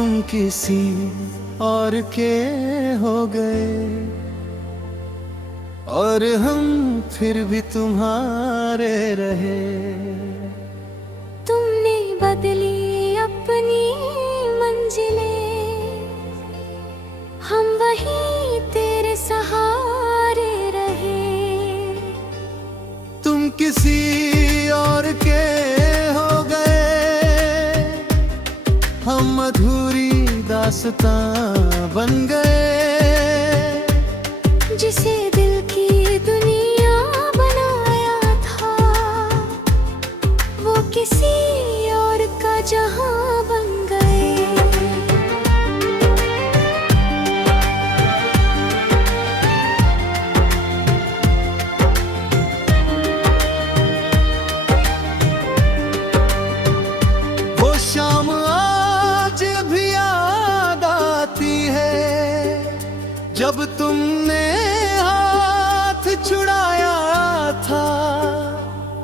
तुम किसी और के हो गए और हम फिर भी तुम्हारे रहे। तुमने बदली अपनी मंजिलें, हम वहीं तेरे सहारे रहे। तुम किसी और के हो गए, हम अधूरी दास्तां बन गए। जिसे दिल की दुनिया बनाया था, वो किसी और का जहां बन गए। वो शाम आज भी याद आती है, जब तुमने हाथ छुड़ाया था।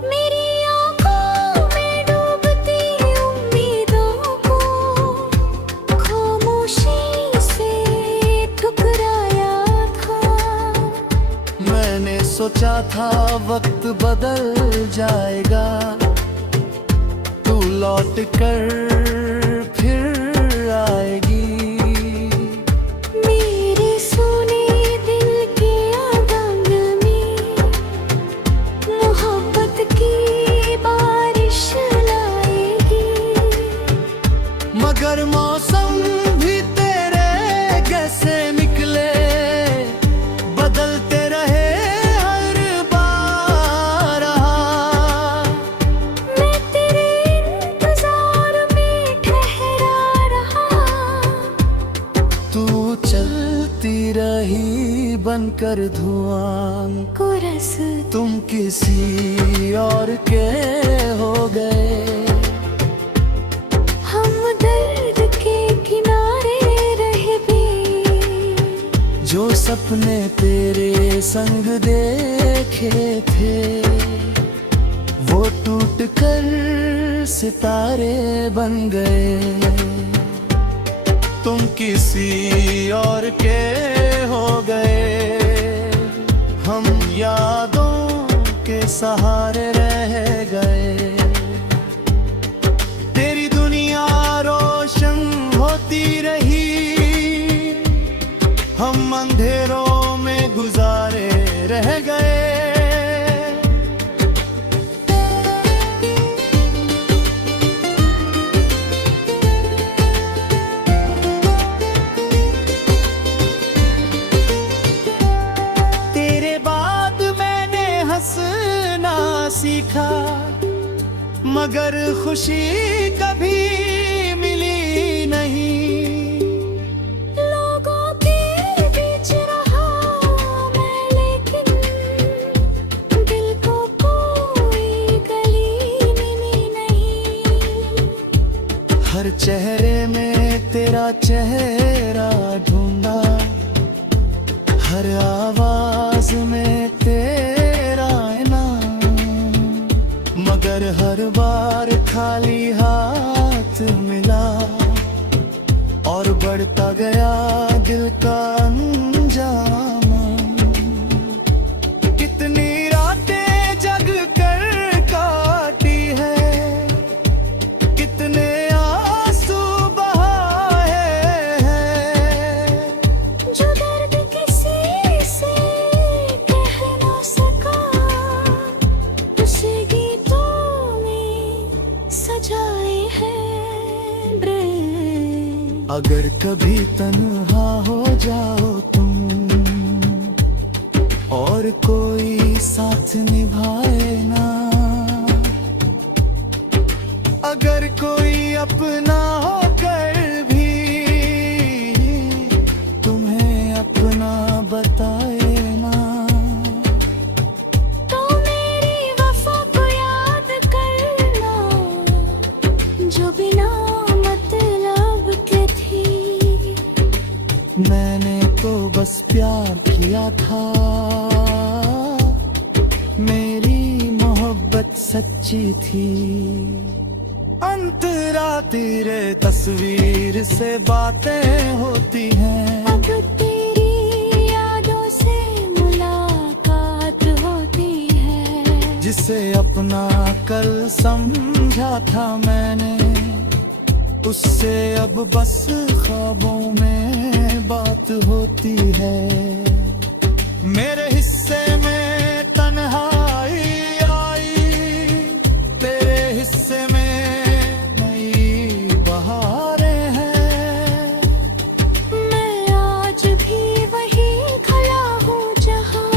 मेरी आँखों में डूबती उम्मीदों को खामोशी से ठुकराया था। मैंने सोचा था वक्त बदल जाएगा, तू लौट कर फिर आएगी। मेरे सोने दिल के आंगन में मोहब्बत की बारिश लाएगी। मगर मौसम भी तेरे जैसे निकले, बदलते रहे हर बार। मैं तेरे इंतजार में ठहरा रहा। तू चलती रही बनकर धुआं, को रस तुम किसी और के हो गए। हम दर्द के किनारे रह भी, जो सपने तेरे संग देखे थे, वो टूट कर सितारे बन गए। तुम किसी और के हो गए, हम यादों के सहारे रह गए। तेरी दुनिया रोशन होती रही, हम अंधेरों में गुजारे रह गए। तेरे बाद मैंने हंसना सीखा, मगर खुशी कभी मिली नहीं। लोगों के बीच रहा मैं, लेकिन दिल को कोई गली मिली नहीं। हर चेहरे में तेरा चेहरा ढूंढा, हर आवाज में तेरा नाम, मगर हर बार खाली हाथ मिला और बढ़ता गया दिल का अंजाम। कितनी रातें जग कर काटी है, कितने आंसू बहाए हैं। जो दर्द किसी से कह ना सका, उसे गीतों में सजाए हैं ब्रेन। अगर कभी तन्हा हो जाओ तुम और कोई साथ निभाए ना, अगर कोई अपना होकर भी तुम्हें अपना बताए ना, तो मेरी वफा को याद करना, जो बिना मतलब के थी। मैंने तो बस प्यार किया था, मेरी मोहब्बत सच्ची थी। अंतरा तेरे तस्वीर से बातें होती हैं। अब तेरी यादों से मुलाकात होती है। जिसे अपना कल समझा था मैंने, उससे अब बस ख्वाबों में बात होती है। मेरे हिस्से में तन्हाई आई, तेरे हिस्से में नई बहारें हैं। मैं आज भी वही खड़ा हूँ जहाँ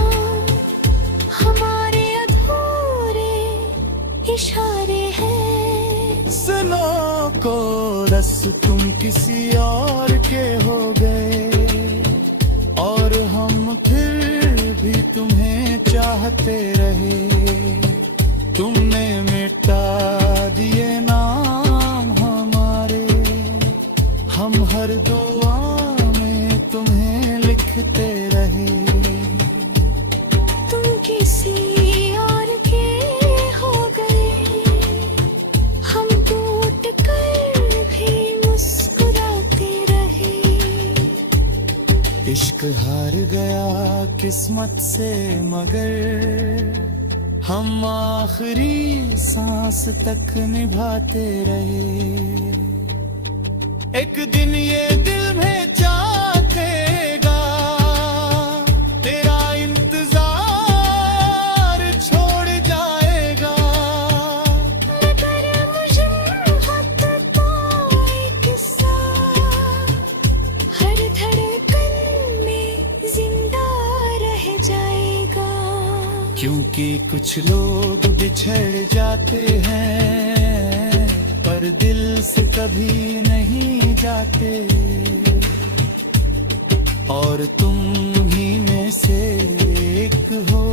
हमारे अधूरे इशारे हैं। सुनो को रस तुम किसी और के हो गए, और हम फिर भी तुम्हें चाहते रहे। तुमने मिटा दिए नाम हमारे, हम हर दुआ में तुम्हें लिखते रहे। तुम किसी और के हो गए, हम टूट कर भी मुस्कुराते रहे। इश्क हार गया किस्मत से, मगर हम आखिरी सांस तक निभाते रहे। एक दिन ये दिल में चाहेगा, तेरा इंतजार छोड़ जाएगा। मगर मुझे वक्त का एक किस्सा हर धड़कन में जिंदा रह जाएगा। क्योंकि कुछ लोग बिछड़ जाते हैं, पर दिल से कभी नहीं जाते। और तुम ही में से एक हो।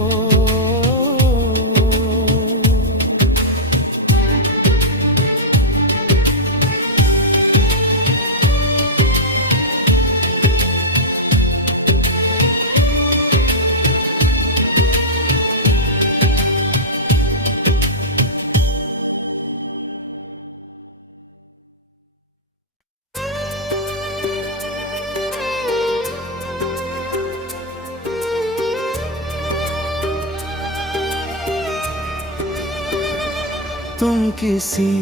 तुम किसी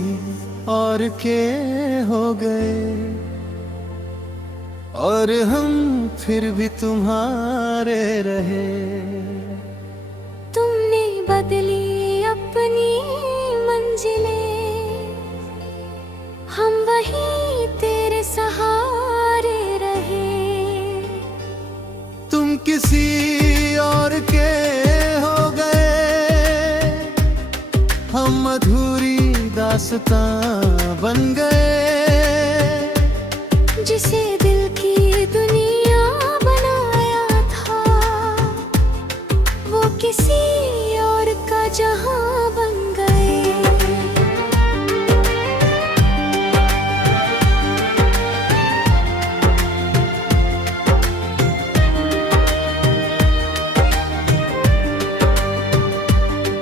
और के हो गए, और हम फिर भी तुम्हारे रहे। तुमने बदली अपनी मंजिलें, हम वहीं तेरे सहारे रहे। तुम किसी और के हो गए, हम अधूरी दास्तां बन गए। जिसे दिल की दुनिया बनाया था, वो किसी और का जहां बन गए।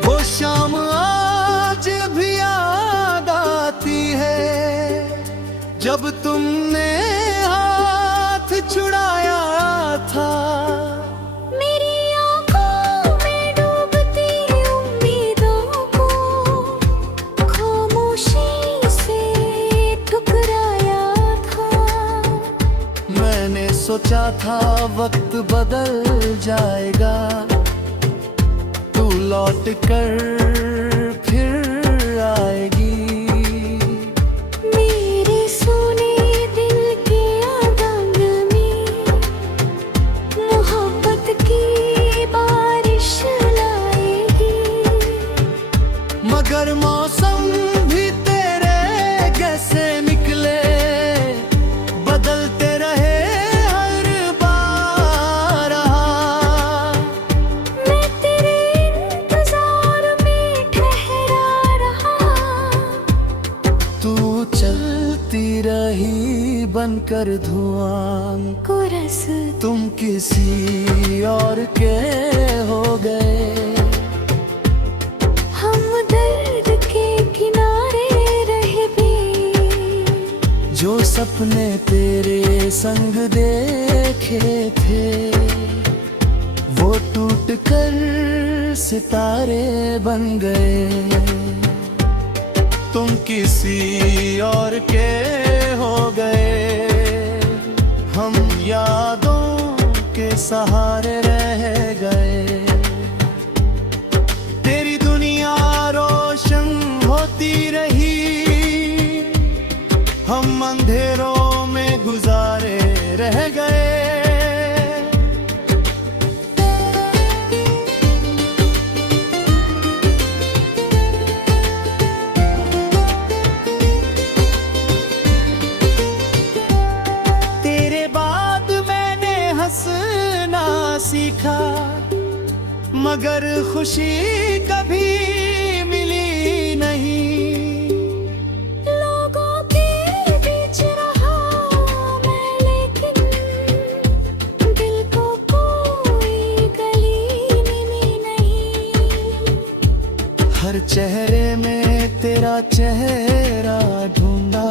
वो शाम आज भी याद आती है, जब तुमने हाथ छुड़ाया था। मेरी आँखों में डूबती उम्मीदों को खामोशी से ठुकराया था। मैंने सोचा था वक्त बदल जाएगा, तू लौट कर फिर आएगी। मेरे सोने दिल के आंगन में मोहब्बत की बारिश लाएगी। मगर मौसम भी तेरे जैसे निकले, बदलते रहे हर बार। मैं तेरे इंतजार में ठहरा रहा। तू चलती रही बनकर धुआं को रस तुम किसी और के हो गए। हम दर्द के किनारे रहे सपने तेरे संग देखे थे, वो टूट कर सितारे बन गए। तुम किसी और के हो गए, हम यादों के सहारे रह गए। तेरी दुनिया रोशन होती रही, हम अंधेरों में गुजारे रह गए। तेरे बाद मैंने हंसना सीखा, मगर खुशी कभी मिली नहीं। लोगों के बीच रहा मैं, लेकिन दिल को कोई गली मिली नहीं। हर चेहरे में तेरा चेहरा ढूंढा,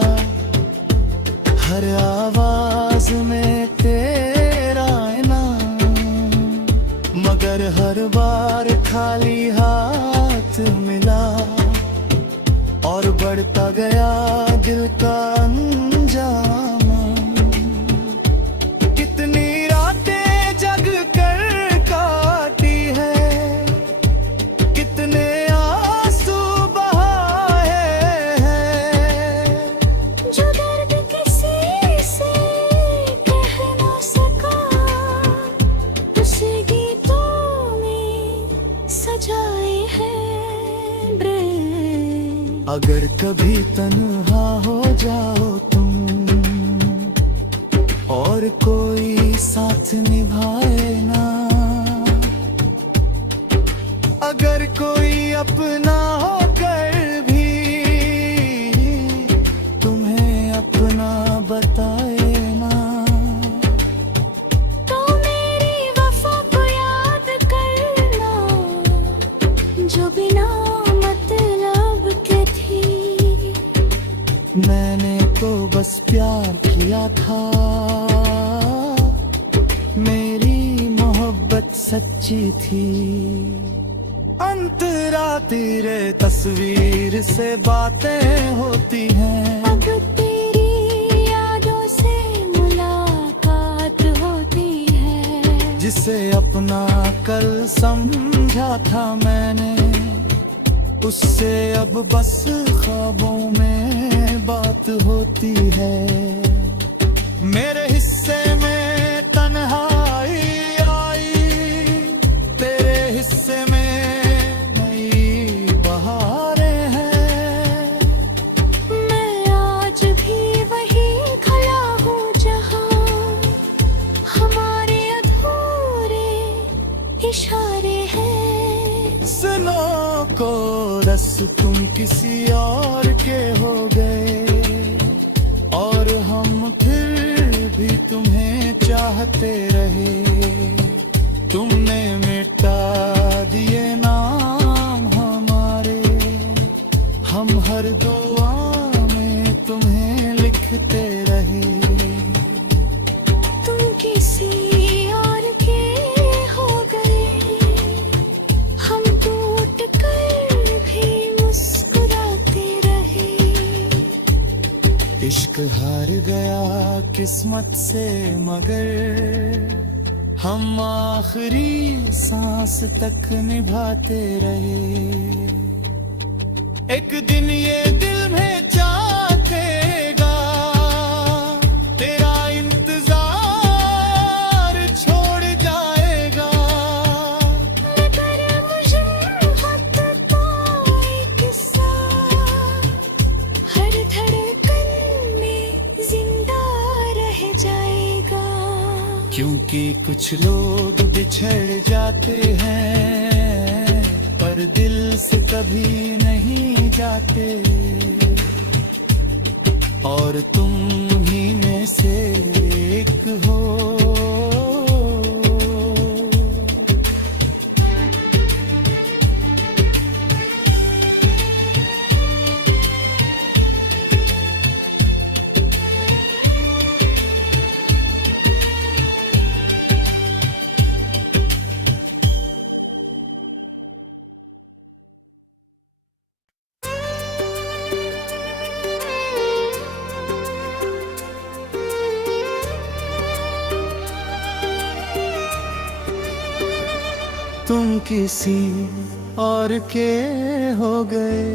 हर आवाज में तेरा इनाम, मगर हर बार खाली हाथ मिला और बढ़ता गया दिल का अंजाम। कितनी रातें जग कर काटी है, कितने आंसू बहाए हैं। जो दर्द किसी से कह ना सका, उसे गीतों में सजाए हैं ब्रेन। अगर कभी तन्हा हो जाओ तुम और कोई साथ निभाए ना, अगर कोई अपना होकर भी तुम्हें अपना बताए ना, तो मेरी वफा को याद करना, जो बिना मतलब के थी। मैंने तो बस प्यार किया था, मेरी मोहब्बत सच्ची थी। अंतरा तेरे तस्वीर से बातें होती हैं, अब तेरी यादों से मुलाकात होती है। जिसे अपना कल समझा था मैंने, उससे अब बस ख्वाबों में बात होती है। मेरे हिस्से में तन्हाई आई, तेरे हिस्से में नई बहारें हैं। मैं आज भी वही खड़ा हूँ जहाँ हमारे अधूरे इशारे हैं। सुनो को रस तुम किसी और के हो गए, और हम फिर भी तुम्हें चाहते रहे। तुमने मिटा दिए नाम हमारे, हम हर दुआ में तुम्हें लिखते रहे। तुम किसी और के हो गए, हम टूट कर भी मुस्कुराते रहे। इश्क हार गया किस्मत से, मगर हम आखिरी सांस तक निभाते रहे। एक दिन ये दिल में चाहेगा, तेरा इंतजार छोड़ जाएगा। मगर मुझे वक्त का एक साथ हर धड़कन में जिंदा रह जाएगा। क्योंकि कुछ लोग बिछड़ जाते हैं, पर दिल से कभी नहीं जाते। और तुम ही में से एक हो। तुम किसी और के हो गए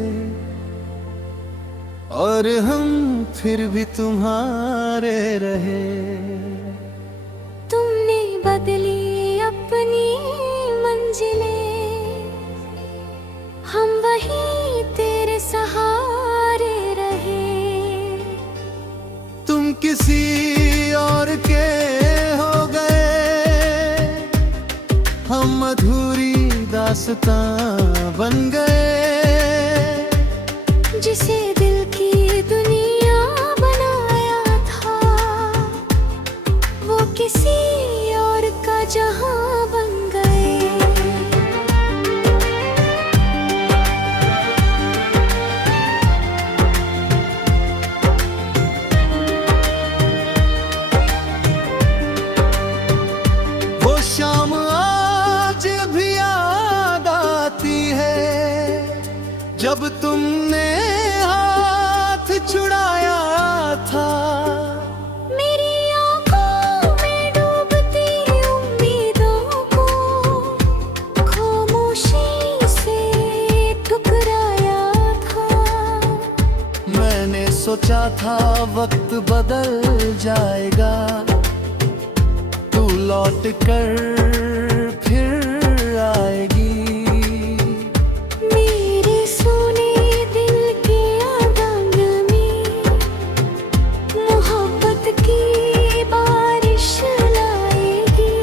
और हम फिर भी तुम्हारे रहे। तुमने बदली अपनी मंजिलें, हम वहीं तेरे सहारे रहे। तुम किसी और के हो गए, हम अधूरी दास्तां बन गए। जिसे दिल की दुनिया बनाया था, वो किसी और का जहां बन गए। वो शाम आज भी याद आती है, जब तुमने हाथ छुड़ाया था। मेरी आँखों में डूबती उम्मीदों को खामोशी से ठुकराया था। मैंने सोचा था वक्त बदल जाएगा, तू लौट कर फिर आएगी। मेरे सोने दिल की आदंग में मोहब्बत की बारिश लाएगी।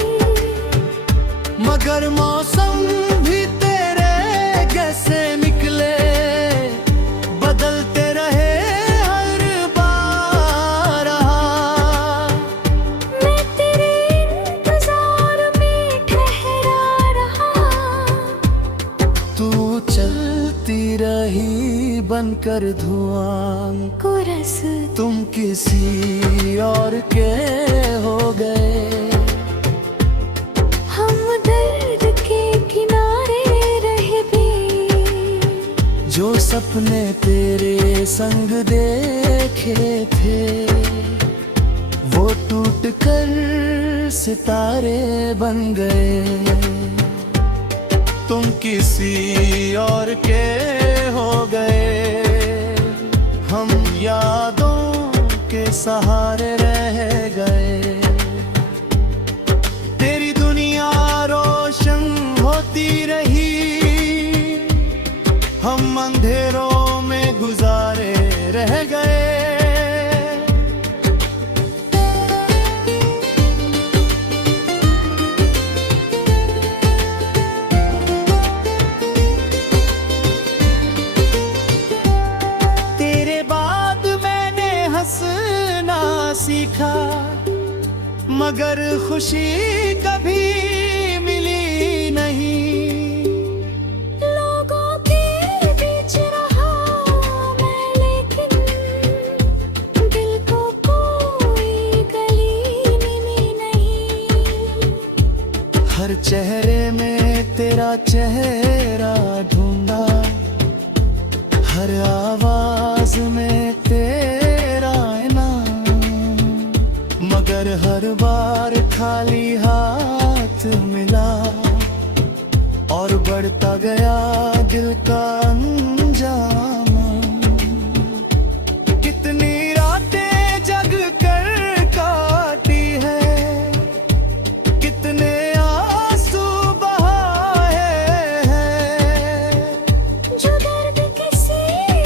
मगर मौसम भी तेरे जैसे निकले, बदलते रहे हर बार। मैं तेरे इंतजार में ठहरा रहा। तू चलती रही बनकर धुआं, को रस तुम किसी और के हो गए। हम दर्द के किनारे रह भी, जो सपने तेरे संग देखे थे, वो टूट कर सितारे बन गए। तुम किसी और के हो गए, हम यादों के सहारे रह गए। तेरी दुनिया रोशन होती रही, हम अंधेरों में गुजारे रह गए। तेरे बाद मैंने हंसना सीखा, मगर खुशी कभी मिली नहीं। लोगों के बीच रहा मैं, लेकिन दिल को कोई गली मिली नहीं। हर चेहरे में तेरा चेहरा ढूंढा, हर आवाज में तेरा इनाम, मगर हर बार खाली हाथ मिला और बढ़ता गया दिल का अंजाम। कितनी रातें जग कर काटी है, कितने आंसू बहाए हैं। जो दर्द किसी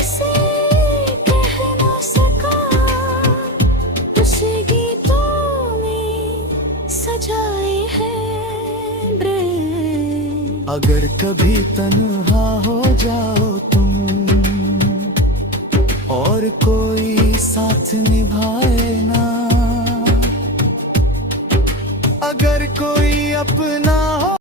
से कह ना सका, उसे गीतों में सजाए हैं ब्रेन। अगर कभी तन्हा हो जाओ तुम और कोई साथ निभाए ना, अगर कोई अपना